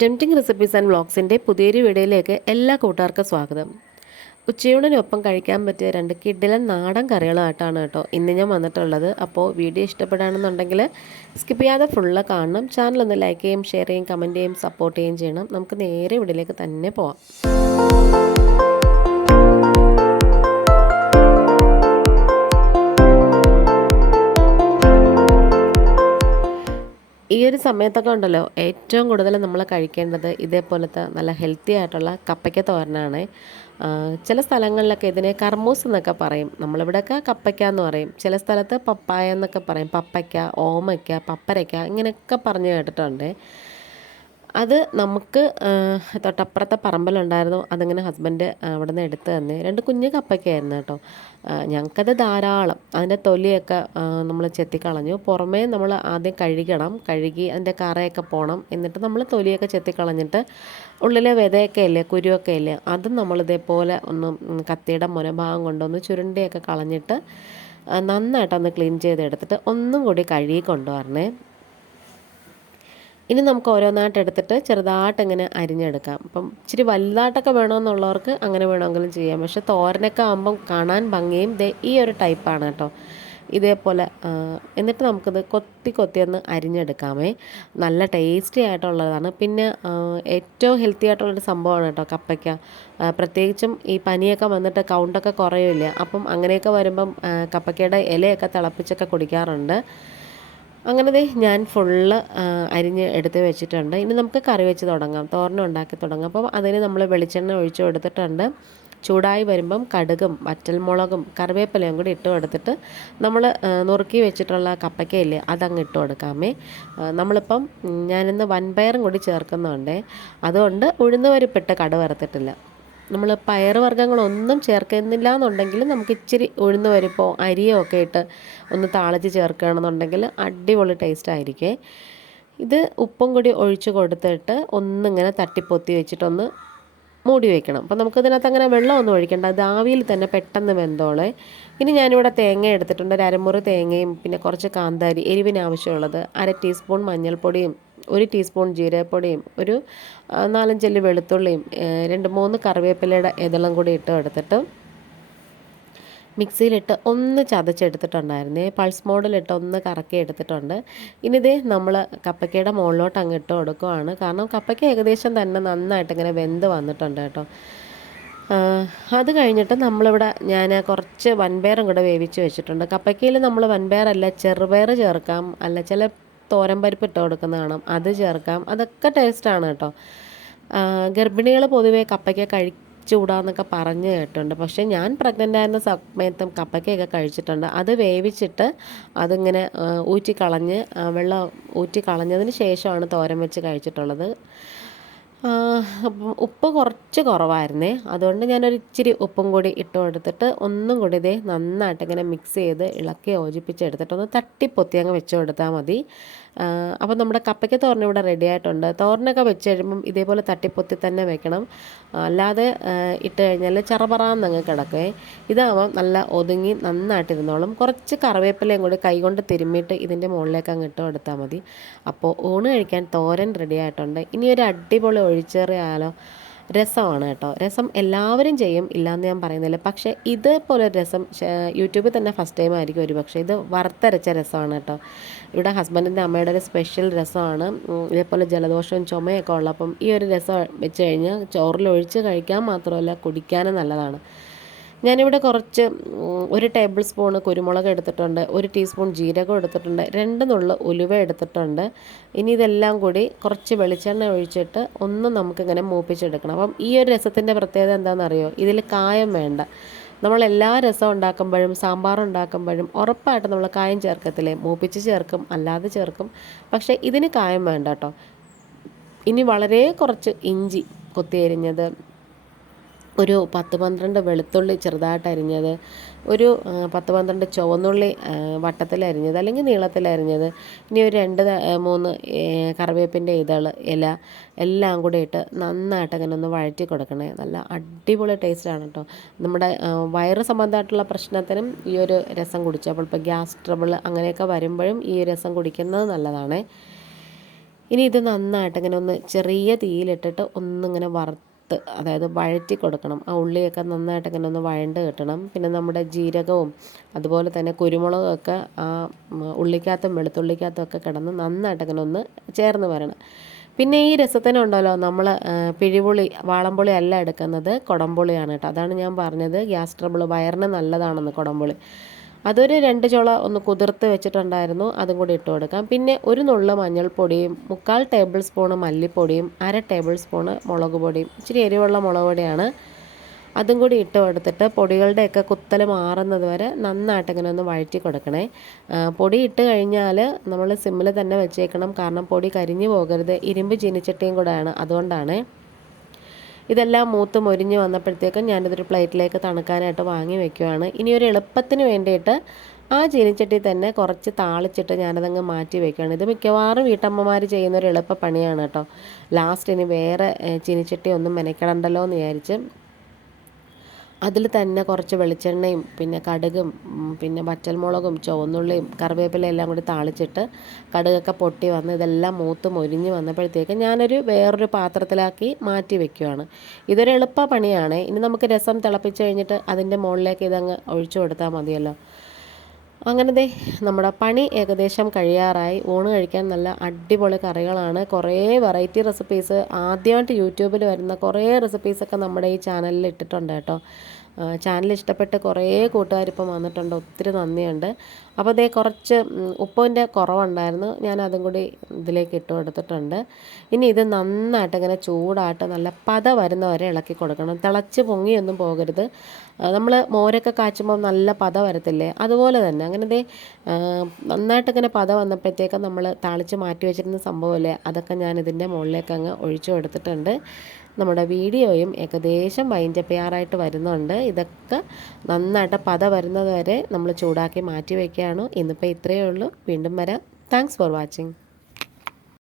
Tempting recipes and വ്ളോഗ്സിന്റെ പുതിയൊരു വീഡിയോയിലേക്ക് എല്ലാ കൂട്ടുകാർക്കും സ്വാഗതം. ഉച്ചയൂണിനൊപ്പം കഴിക്കാൻ പറ്റിയ രണ്ട് കിഡിലൻ നാടൻ കറികളായിട്ടാണ് കേട്ടോ ഇന്ന് ഞാൻ വന്നിട്ടുള്ളത്. അപ്പോൾ വീഡിയോ ഇഷ്ടപ്പെടുകയാണെന്നുണ്ടെങ്കിൽ സ്കിപ്പ് ചെയ്യാതെ ഫുള്ള് കാണണം. ചാനൽ ഒന്ന് ലൈക്ക് ചെയ്യും ഷെയർ ചെയ്യും കമന്റ് ചെയ്യും സപ്പോർട്ട് ചെയ്യുകയും ചെയ്യണം. നമുക്ക് നേരെ വീഡിയോയിലേക്ക് തന്നെ പോവാം. ഈ ഒരു സമയത്തൊക്കെ ഉണ്ടല്ലോ ഏറ്റവും കൂടുതൽ നമ്മൾ കഴിക്കേണ്ടത് ഇതേപോലത്തെ നല്ല ഹെൽത്തി ആയിട്ടുള്ള കപ്പയ്ക്ക തോരനാണ്. ചില സ്ഥലങ്ങളിലൊക്കെ ഇതിനെ കർമൂസ് എന്നൊക്കെ പറയും. നമ്മളിവിടെയൊക്കെ കപ്പയ്ക്ക എന്ന് പറയും. ചില സ്ഥലത്ത് പപ്പായ എന്നൊക്കെ പറയും. പപ്പയ്ക്ക ഓമയ്ക്ക പപ്പരയ്ക്ക ഇങ്ങനെയൊക്കെ പറഞ്ഞു കേട്ടിട്ടുണ്ട്. അത് നമുക്ക് തൊട്ടപ്പുറത്തെ പറമ്പിലുണ്ടായിരുന്നു. അതിങ്ങനെ ഹസ്ബൻഡ് അവിടെ നിന്ന് എടുത്ത് തന്നെ. രണ്ട് കുഞ്ഞ് കപ്പയ്ക്കായിരുന്നു കേട്ടോ. ഞങ്ങൾക്കത് ധാരാളം. അതിന്റെ തൊലിയൊക്കെ നമ്മൾ ചെത്തിക്കളഞ്ഞു. പുറമേ നമ്മൾ ആദ്യം കഴുകണം. കഴുകി അതിന്റെ കറയൊക്കെ പോകണം എന്നിട്ട് നമ്മൾ തൊലിയൊക്കെ ചെത്തിക്കളഞ്ഞിട്ട് ഉള്ളിലെ വിതയൊക്കെ ഇല്ലേ കുരുവൊക്കെ ഇല്ലേ അതും നമ്മളിതേപോലെ ഒന്ന് കത്തിയുടെ മുനഭാഗം കൊണ്ടൊന്ന് ചുരുണ്ടിയൊക്കെ കളഞ്ഞിട്ട് നന്നായിട്ടൊന്ന് ക്ലീൻ ചെയ്തെടുത്തിട്ട് ഒന്നും കൂടി കഴുകി കൊണ്ടുവരണേ. ഇനി നമുക്ക് ഓരോന്നായിട്ട് എടുത്തിട്ട് ചെറുതായിട്ട് ഇങ്ങനെ അരിഞ്ഞെടുക്കാം. അപ്പം ഇച്ചിരി വലുതായിട്ടൊക്കെ വേണമെന്നുള്ളവർക്ക് അങ്ങനെ വേണമെങ്കിലും ചെയ്യാം. പക്ഷെ തോരനൊക്കെ ആകുമ്പം കാണാൻ ഭംഗിയും ദേ ഈ ഒരു ടൈപ്പാണ് കേട്ടോ. ഇതേപോലെ എന്നിട്ട് നമുക്കിത് കൊത്തി കൊത്തി ഒന്ന് അരിഞ്ഞെടുക്കാമേ. നല്ല ടേസ്റ്റി ആയിട്ടുള്ളതാണ്. പിന്നെ ഏറ്റവും ഹെൽത്തി ആയിട്ടുള്ളൊരു സംഭവമാണ് കേട്ടോ കപ്പയ്ക്ക. പ്രത്യേകിച്ചും ഈ പനിയൊക്കെ വന്നിട്ട് കൗണ്ടൊക്കെ കുറയില്ല അപ്പം അങ്ങനെയൊക്കെ വരുമ്പം കപ്പയ്ക്കയുടെ ഇലയൊക്കെ തിളപ്പിച്ചൊക്കെ കുടിക്കാറുണ്ട്. അങ്ങനെ ദേ ഞാൻ ഫുള്ള് അരിഞ്ഞ് എടുത്ത് വെച്ചിട്ടുണ്ട്. ഇനി നമുക്ക് കറി വെച്ച് തുടങ്ങാം. തോരനം ഉണ്ടാക്കി തുടങ്ങാം. അപ്പോൾ അതിന് നമ്മൾ വെളിച്ചെണ്ണ ഒഴിച്ചു കൊടുത്തിട്ടുണ്ട്. ചൂടായി വരുമ്പം കടുകും വറ്റൽമുളകും കറിവേപ്പിലയും കൂടി ഇട്ട് കൊടുത്തിട്ട് നമ്മൾ നുറുക്കി വെച്ചിട്ടുള്ള കപ്പയ്ക്കയില്ലേ അതങ്ങ് ഇട്ട് കൊടുക്കാമേ. നമ്മളിപ്പം ഞാനിന്ന് വൻപയറും കൂടി ചേർക്കുന്നുണ്ടേ. അതുകൊണ്ട് ഉഴുന്നുപരിപ്പിട്ട് കട വറുത്തിട്ടില്ല നമ്മൾ പയർ വർഗങ്ങളൊന്നും ചേർക്കുന്നില്ല എന്നുണ്ടെങ്കിൽ നമുക്ക് ഇച്ചിരി ഉഴുന്ന് പരിപ്പോ അരിയോ ഒക്കെ ഇട്ട് ഒന്ന് താളിച്ച് ചേർക്കുകയാണെന്നുണ്ടെങ്കിൽ അടിപൊളി ടേസ്റ്റ് ആയിരിക്കേ. ഇത് ഉപ്പും കൂടി ഒഴിച്ച് കൊടുത്തിട്ട് ഒന്നിങ്ങനെ തട്ടിപ്പൊത്തി വെച്ചിട്ടൊന്ന് മൂടി വെക്കണം. അപ്പോൾ നമുക്കിതിനകത്ത് അങ്ങനെ വെള്ളമൊന്നും ഒഴിക്കേണ്ട. അത് ആവിയിൽ തന്നെ പെട്ടെന്ന് വെന്തോളെ. ഇനി ഞാനിവിടെ തേങ്ങ എടുത്തിട്ടുണ്ട്. ഒരു അരമുറി തേങ്ങയും പിന്നെ കുറച്ച് കാന്താരി എരിവിന് ആവശ്യമുള്ളത് അര ടീസ്പൂൺ മഞ്ഞൾപ്പൊടിയും ഒരു ടീസ്പൂൺ ജീരകപ്പൊടിയും ഒരു നാലഞ്ചൽ വെളുത്തുള്ളിയും രണ്ട് മൂന്ന് കറിവേപ്പിലയുടെ ഇതെല്ലാം കൂടി ഇട്ട് എടുത്തിട്ട് മിക്സിയിലിട്ട് ഒന്ന് ചതച്ചെടുത്തിട്ടുണ്ടായിരുന്നേ. പൾസ് മോഡിലിട്ട് ഒന്ന് കറക്കി എടുത്തിട്ടുണ്ട്. ഇനി ഇതേ നമ്മൾ കപ്പയ്ക്കയുടെ മുകളിലോട്ട് അങ്ങ് ഇട്ട് കൊടുക്കുവാണ്. കാരണം കപ്പയ്ക്ക ഏകദേശം തന്നെ നന്നായിട്ട് ഇങ്ങനെ വെന്ത് വന്നിട്ടുണ്ട് കേട്ടോ. അത് കഴിഞ്ഞിട്ട് നമ്മളിവിടെ ഞാൻ കുറച്ച് വൻപയറും കൂടെ വേവിച്ച് വെച്ചിട്ടുണ്ട്. കപ്പയ്ക്കയിൽ നമ്മൾ വൻപയറല്ല ചെറുപയർ ചേർക്കാം. അല്ല ചില തോരൻ പരിപ്പ് ഇട്ട് കൊടുക്കുന്ന കാണാം. അത് ചേർക്കാം. അതൊക്കെ ടേസ്റ്റാണ് കേട്ടോ. ഗർഭിണികൾ പൊതുവേ കപ്പയ്ക്ക കഴിച്ചുകൂടാന്നൊക്കെ പറഞ്ഞ് കേട്ടിട്ടുണ്ട്. പക്ഷേ ഞാൻ പ്രഗ്നന്റ് ആയിരുന്ന സമയത്തും കപ്പയ്ക്കയൊക്കെ കഴിച്ചിട്ടുണ്ട്. അത് വേവിച്ചിട്ട് അതിങ്ങനെ ഊറ്റി കളഞ്ഞ് വെള്ളം ഊറ്റി കളഞ്ഞതിന് ശേഷമാണ് തോരൻ വെച്ച് കഴിച്ചിട്ടുള്ളത്. ഉപ്പ് കുറച്ച് കുറവായിരുന്നേ. അതുകൊണ്ട് ഞാനൊരു ഇച്ചിരി ഉപ്പും കൂടി ഇട്ട് കൊടുത്തിട്ട് ഒന്നും കൂടി ഇതേ നന്നായിട്ട് ഇങ്ങനെ മിക്സ് ചെയ്ത് ഇളക്കി യോജിപ്പിച്ചെടുത്തിട്ട് ഒന്ന് തട്ടിപ്പൊത്തി അങ്ങ് വെച്ച് കൊടുത്താൽ മതി. അപ്പോൾ നമ്മുടെ കപ്പയ്ക്ക് തോരൻ ഇവിടെ റെഡി ആയിട്ടുണ്ട്. തോരനൊക്കെ വെച്ച് കഴിയുമ്പം ഇതേപോലെ തട്ടിപ്പൊത്തി തന്നെ വെക്കണം. അല്ലാതെ ഇട്ട് കഴിഞ്ഞാൽ ചറപറാന്നങ്ങ് കിടക്കേ ഇതാവാം നല്ല ഒതുങ്ങി നന്നായിട്ട് ഇരുന്നോളും. കുറച്ച് കറിവേപ്പിലയും കൂടി കൈകൊണ്ട് തിരുമ്മിയിട്ട് ഇതിന്റെ മുകളിലേക്ക് അങ്ങ് ഇട്ട് കൊടുത്താൽ മതി. അപ്പോൾ ഊണ് കഴിക്കാൻ തോരൻ റെഡി ആയിട്ടുണ്ട്. ഇനി ഒരു അടിപൊളി ഒഴിച്ചേറിയാലോ? രസമാണ് കേട്ടോ. രസം എല്ലാവരും ചെയ്യും ഇല്ലയെന്ന് ഞാൻ പറയുന്നില്ല. പക്ഷേ ഇതേപോലെ രസം യൂട്യൂബിൽ തന്നെ ഫസ്റ്റ് ടൈം ആയിരിക്കും ഒരു പക്ഷേ. ഇത് വറുത്തരച്ച രസമാണ് കേട്ടോ. ഇവിടെ ഹസ്ബൻഡിന്റെ അമ്മയുടെ ഒരു സ്പെഷ്യൽ രസമാണ്. ഇതേപോലെ ജലദോഷവും ചുമയൊക്കെ ഉള്ളപ്പം ഈ ഒരു രസം വെച്ച് കഴിഞ്ഞാൽ ചോറിൽ ഒഴിച്ച് കഴിക്കാൻ മാത്രമല്ല കുടിക്കാനും നല്ലതാണ്. ഞാനിവിടെ കുറച്ച് ഒരു ടേബിൾ സ്പൂൺ കുരുമുളക് എടുത്തിട്ടുണ്ട് ഒരു ടീസ്പൂൺ ജീരകം എടുത്തിട്ടുണ്ട് രണ്ട് നുള്ളു ഉലുവ എടുത്തിട്ടുണ്ട്. ഇനി ഇതെല്ലാം കൂടി കുറച്ച് വെളിച്ചെണ്ണ ഒഴിച്ചിട്ട് ഒന്ന് നമുക്കിങ്ങനെ മൂപ്പിച്ചെടുക്കണം. അപ്പം ഈ ഒരു രസത്തിന്റെ പ്രത്യേകത എന്താണെന്നറിയോ? ഇതിൽ കായം വേണ്ട. നമ്മൾ എല്ലാ രസം ഉണ്ടാക്കുമ്പോഴും സാമ്പാർ ഉണ്ടാക്കുമ്പോഴും ഉറപ്പായിട്ട് നമ്മൾ കായം ചേർക്കത്തില്ലേ? മൂപ്പിച്ച് ചേർക്കും അല്ലാതെ ചേർക്കും. പക്ഷേ ഇതിന് കായം വേണ്ട കേട്ടോ. ഇനി വളരെ കുറച്ച് ഇഞ്ചി കൊത്തി അരിഞ്ഞത് ഒരു പത്ത് പന്ത്രണ്ട് വെളുത്തുള്ളി ചെറുതായിട്ട് അരിഞ്ഞത് ഒരു പത്ത് പന്ത്രണ്ട് ചുവന്നുള്ളി വട്ടത്തിൽ അരിഞ്ഞത് അല്ലെങ്കിൽ നീളത്തിൽ അരിഞ്ഞത് ഇനി ഒരു രണ്ട് മൂന്ന് കറിവേപ്പിന്റെ ഇതൾ ഇല എല്ലാം കൂടി ഇട്ട് നന്നായിട്ട് അങ്ങനെ ഒന്ന് വഴറ്റി കൊടുക്കണേ. നല്ല അടിപൊളി ടേസ്റ്റാണ് കേട്ടോ നമ്മുടെ വയറ് സംബന്ധമായിട്ടുള്ള പ്രശ്നത്തിനും ഈ ഒരു രസം കുടിച്ചപ്പോൾ ഇപ്പോൾ ഗ്യാസ് ട്രബിൾ അങ്ങനെയൊക്കെ വരുമ്പോഴും ഈ രസം കുടിക്കുന്നത് നല്ലതാണ്. ഇനി ഇത് നന്നായിട്ട് ഇങ്ങനെ ഒന്ന് ചെറിയ തീയിലിട്ടിട്ട് ഒന്നിങ്ങനെ വറുത്ത് അതായത് വഴറ്റി കൊടുക്കണം. ആ ഉള്ളിയൊക്കെ നന്നായിട്ട് ഇങ്ങനെ ഒന്ന് വഴണ്ട് കിട്ടണം. പിന്നെ നമ്മുടെ ജീരകവും അതുപോലെ തന്നെ കുരുമുളകൊക്കെ ആ ഉള്ളിക്കകത്തും വെളുത്തുള്ളിക്കകത്തും ഒക്കെ കിടന്ന് നന്നായിട്ട് ഇങ്ങനെ ഒന്ന് ചേർന്ന് വരണം. പിന്നെ ഈ രസത്തിനുണ്ടല്ലോ നമ്മൾ പിഴിപുളി വാളംപുളി അല്ല എടുക്കുന്നത് കുടംപുളിയാണ് കേട്ടോ. അതാണ് ഞാൻ പറഞ്ഞത്. ഗ്യാസ് ട്രബിൾ വയറിന് നല്ലതാണെന്ന് കുടംപുളി. അതൊരു രണ്ട് ചുള ഒന്ന് കുതിർത്ത് വെച്ചിട്ടുണ്ടായിരുന്നു. അതും കൂടി ഇട്ട് കൊടുക്കാം. പിന്നെ ഒരു നുള്ള മഞ്ഞൾപ്പൊടിയും മുക്കാൽ ടേബിൾ സ്പൂണ് മല്ലിപ്പൊടിയും അര ടേബിൾ സ്പൂണ് മുളക് പൊടിയും. ഇച്ചിരി എരിവുള്ള മുളക് പൊടിയാണ്. അതും കൂടി ഇട്ട് കൊടുത്തിട്ട് പൊടികളുടെയൊക്കെ കുത്തൽ മാറുന്നത് വരെ നന്നായിട്ട് ഇങ്ങനെ ഒന്ന് വഴറ്റി കൊടുക്കണേ. പൊടി ഇട്ട് കഴിഞ്ഞാൽ നമ്മൾ സിമ്മിൽ തന്നെ വെച്ചേക്കണം. കാരണം പൊടി കരിഞ്ഞു പോകരുത്. ഇരുമ്പ് ചീനിച്ചട്ടിയും കൂടെയാണ് അതുകൊണ്ടാണ്. ഇതെല്ലാം മൂത്ത് മൊരിഞ്ഞ് വന്നപ്പോഴത്തേക്കും ഞാനിതൊരു പ്ലേറ്റിലേക്ക് തണുക്കാനായിട്ട് വാങ്ങി വെക്കുവാണ്. ഇനി ഒരു എളുപ്പത്തിന് വേണ്ടിയിട്ട് ആ ചീനിച്ചട്ടി തന്നെ കുറച്ച് താളിച്ചിട്ട് ഞാനതങ്ങ് മാറ്റി വെക്കുകയാണ് ഇത് മിക്കവാറും വീട്ടമ്മമാർ ചെയ്യുന്ന ഒരു എളുപ്പ പണിയാണ് കേട്ടോ. ലാസ്റ്റ് ഇനി വേറെ ചീനിച്ചട്ടി ഒന്നും മെനക്കെടണ്ടല്ലോ എന്ന് വിചാരിച്ച് അതിൽ തന്നെ കുറച്ച് വെളിച്ചെണ്ണയും പിന്നെ കടുകും പിന്നെ വറ്റൽമുളകും ചുവന്നുള്ളിയും കറിവേപ്പിലയും എല്ലാം കൂടി താളിച്ചിട്ട് കടുകൊക്കെ പൊട്ടി വന്ന് ഇതെല്ലാം മൂത്ത് മൊരിഞ്ഞ് വന്നപ്പോഴത്തേക്ക് ഞാനൊരു വേറൊരു പാത്രത്തിലാക്കി മാറ്റി വെക്കുവാണ്. ഇതൊരു എളുപ്പ പണിയാണ്. ഇനി നമുക്ക് രസം തിളപ്പിച്ച് കഴിഞ്ഞിട്ട് അതിന്റെ മുകളിലേക്ക് ഇതങ്ങ് ഒഴിച്ചു കൊടുത്താൽ മതിയല്ലോ. അങ്ങനെ ദേ നമ്മുടെ പണി ഏകദേശം കഴിയാറായി. ഊണ് കഴിക്കാൻ നല്ല അടിപൊളി കറികളാണ്. കുറേ വെറൈറ്റി റെസിപ്പീസ് ആദ്യമായിട്ട് യൂട്യൂബിൽ വരുന്ന കുറേ റെസിപ്പീസൊക്കെ നമ്മുടെ ഈ ചാനലിൽ ഇട്ടിട്ടുണ്ട് കേട്ടോ. ചാനൽ ഇഷ്ടപ്പെട്ട് കുറേ കൂട്ടുകാരിപ്പം വന്നിട്ടുണ്ട്. ഒത്തിരി നന്ദിയുണ്ട്. അപ്പോൾ അതേ കുറച്ച് ഉപ്പിന്റെ കുറവുണ്ടായിരുന്നു. ഞാൻ അതും കൂടി ഇതിലേക്ക് ഇട്ട് കൊടുത്തിട്ടുണ്ട്. ഇനി ഇത് നന്നായിട്ട് ഇങ്ങനെ ചൂടായിട്ട് നല്ല പത വരുന്ന വരെ ഇളക്കി കൊടുക്കണം. തിളച്ച് പൊങ്ങിയൊന്നും പോകരുത്. നമ്മൾ മോരൊക്കെ കാച്ചുമ്പോൾ നല്ല പത വരത്തില്ലേ? അതുപോലെ തന്നെ. അങ്ങനെ ദേ നന്നായിട്ട് അങ്ങനെ പത വന്നപ്പോഴത്തേക്ക് നമ്മൾ താളിച്ച് മാറ്റി വെച്ചിരുന്ന സംഭവമല്ലേ? അതൊക്കെ ഞാൻ ഇതിന്റെ മുകളിലേക്ക് അങ്ങ് ഒഴിച്ചു കൊടുത്തിട്ടുണ്ട്. നമ്മുടെ വീഡിയോയും ഏകദേശം വൈൻഡപ്പ് ചെയ്യാറായിട്ട് വരുന്നുണ്ട്. ഇതൊക്കെ നന്നായിട്ട് പത വരുന്നത് വരെ നമ്മൾ ചൂടാക്കി മാറ്റി വയ്ക്കുകയാണ് ഇന്നിപ്പോൾ ഇത്രയേ ഉള്ളൂ. വീണ്ടും വരാം. Thanks for watching